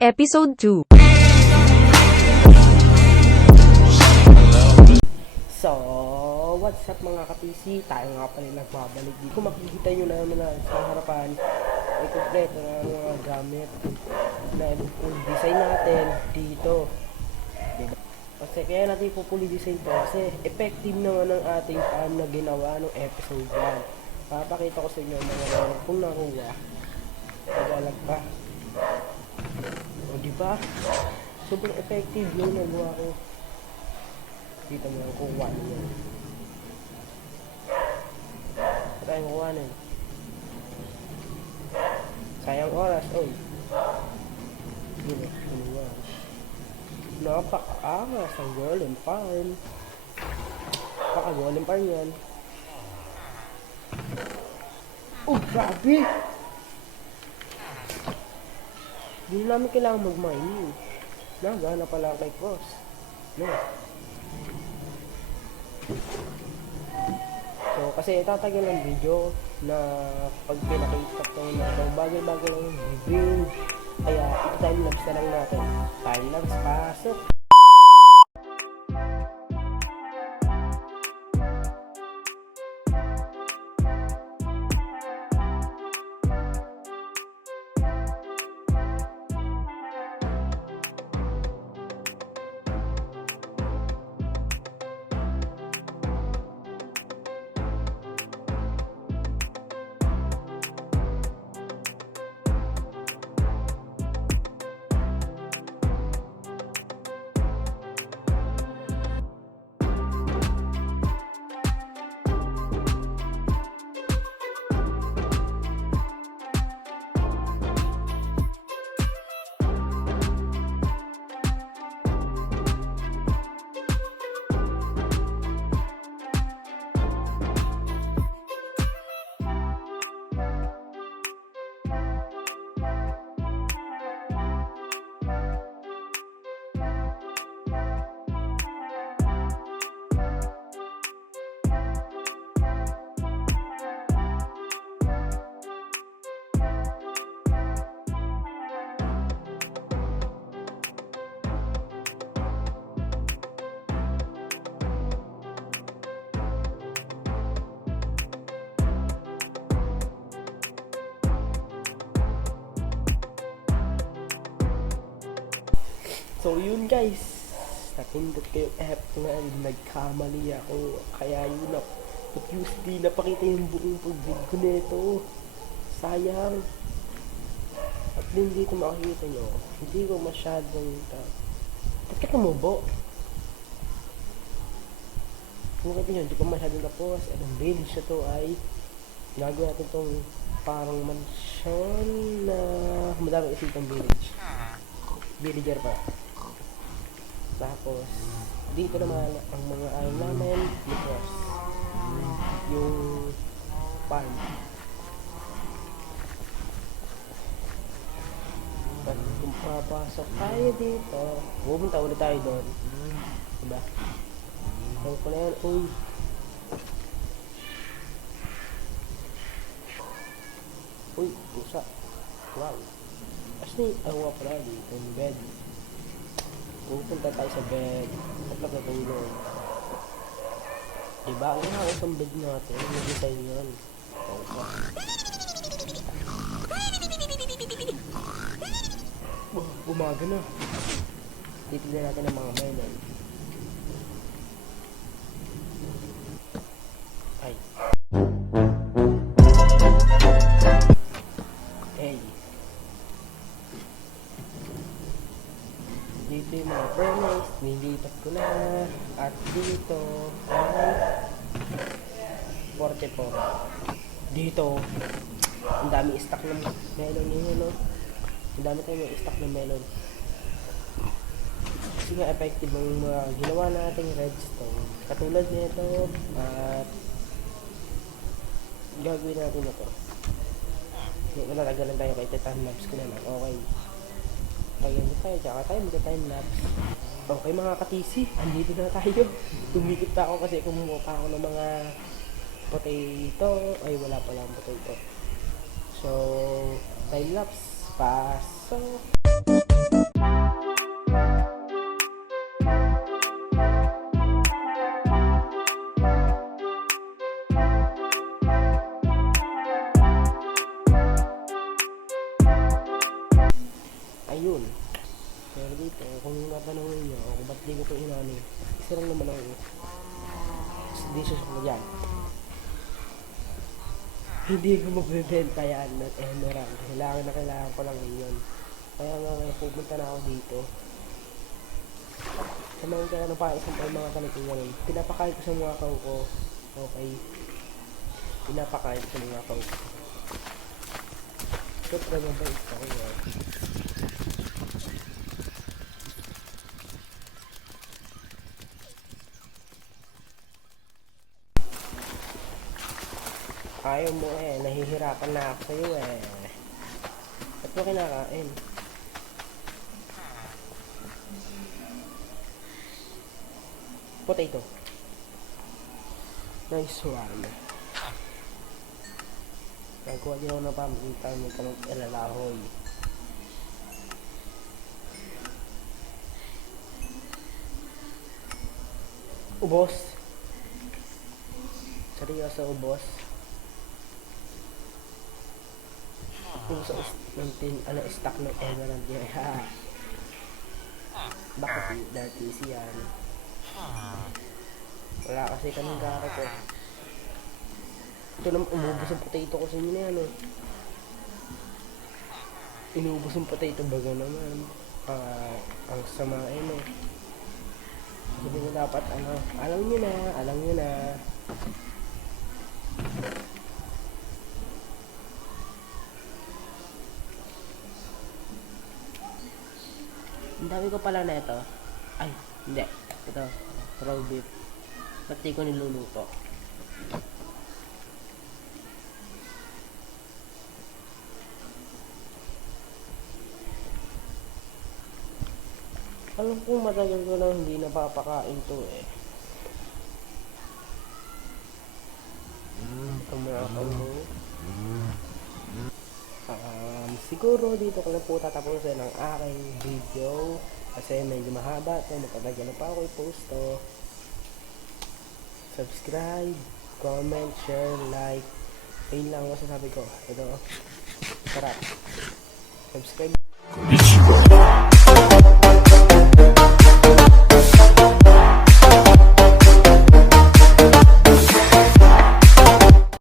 Episode 2. So, what's up mga ka-PC? Tayo nga pala nagbabalik dito. Kung makikita nyo naman na sa harapan ay kompleto na mga gamit na design natin dito. Diba? Kasi kaya natin pupuli design to kasi effective naman ang ating na ginawa ng episode 1. Papakita ko sa inyo mga laro kung nakuha. Pag-alag pa. O diba? Super effective yung nagawa ko. Kita mo yung kukuha niyo. Ito tayong kukuha nun. Sayang oras, oy. Hindi na, kinuha. Napaka-angas ang golden farm. Napaka-golden farm yan. Oh, grabe! Hindi namin kailangan mag-mining. Nagana pala kay Cross. No. So, kasi tatagal ang video na pag pinakita ko na itong bagay-bagay lang yung reveal. Kaya, ito-timelapse na lang natin. Timelapse, pasok! So yun guys, napindot kayo F nga, nagkamali ako, kaya yun na di napakita yung buong pagbig ko nito, sayang. At hindi ko makikita nyo, hindi ko masyadong ba't ka tumubo? Kung makikita nyo, hindi ko masyadong tapos. Anong village na to ay nagawa natin itong parang mansion na madami isipang village, villager pa. Tapos, dito naman ang mga ayaw namin, because yung farm. At kung papasok tayo dito, pupunta ulit tayo doon. Diba? Ang ko na yan, uy. Uy, pusa. Wow. Kasi, awa pala dito yung bed. Pupunta tayo sa bed at nakatulog. Diba? Ang nakakasang bed natin, nag-design yun. Umaga na. Titignan natin ang mga melon. Ay. Hey. Dito yung mga furnace, nilipat ko na. At dito ay 44. Dito, ang dami stock ng melon yun, no? Ang dami tayong stock ng melon. Kasi nga effective ang mga ginawa nating redstone. Katulad nito, at gagawin natin ito. Natagalan tayo kay Titanlabs ko na lang. Okay. Tagal tayo, tsaka tayo magka-timelapse. Okay mga ka-TC, andito na tayo. Tumikip pa ako kasi kumuha pa ako ng mga potato. Ay, wala pala ang potato. So, timelapse. Pasok. ayun. Pero dito, kung natanongin nyo kung ba't di ko ito inani, isa lang naman ang decision ko dyan. Hindi ko magbebenta yan ng emerald. Kailangan ko lang ngayon. Kaya nga ngayon, pupunta na ako dito. Sa mga kaya pa isang pa yung mga ganitong ganun. Pinapakain ko sa mga kaw ko. Okay. Pinapakain ko sa mga kaw ko. Siyempre mabait ako yan. Ayaw mo nahihirapan na ako sa'yo Ba't mo kinakain? Potato. Nice one. Nagkuha din ako ng paminta, may tanong elalahoy. Ubos. Seryoso, ubos. Kung sa stock ng emerald niya, ha? Bakit dati siyan? Wala kasi kaming garot Ito naman, umubos ang potato ko sa inyo na yan Inubos ang potato baga naman. Ang sama Sabi ko dapat alam nyo na. Ang dami ko pala na ito. Ay, hindi. Ito, raw beef. Pati ko niluluto. Alam kong matagal ko na hindi napapakain to Ang mga mo. Siguro dito ko na po tatapusin ang aking video kasi medyo mahaba ito, matagal na pa ako i-post to. Subscribe, comment, share, like. Ayun lang ang masasabi ko. Ito, sarap. Subscribe.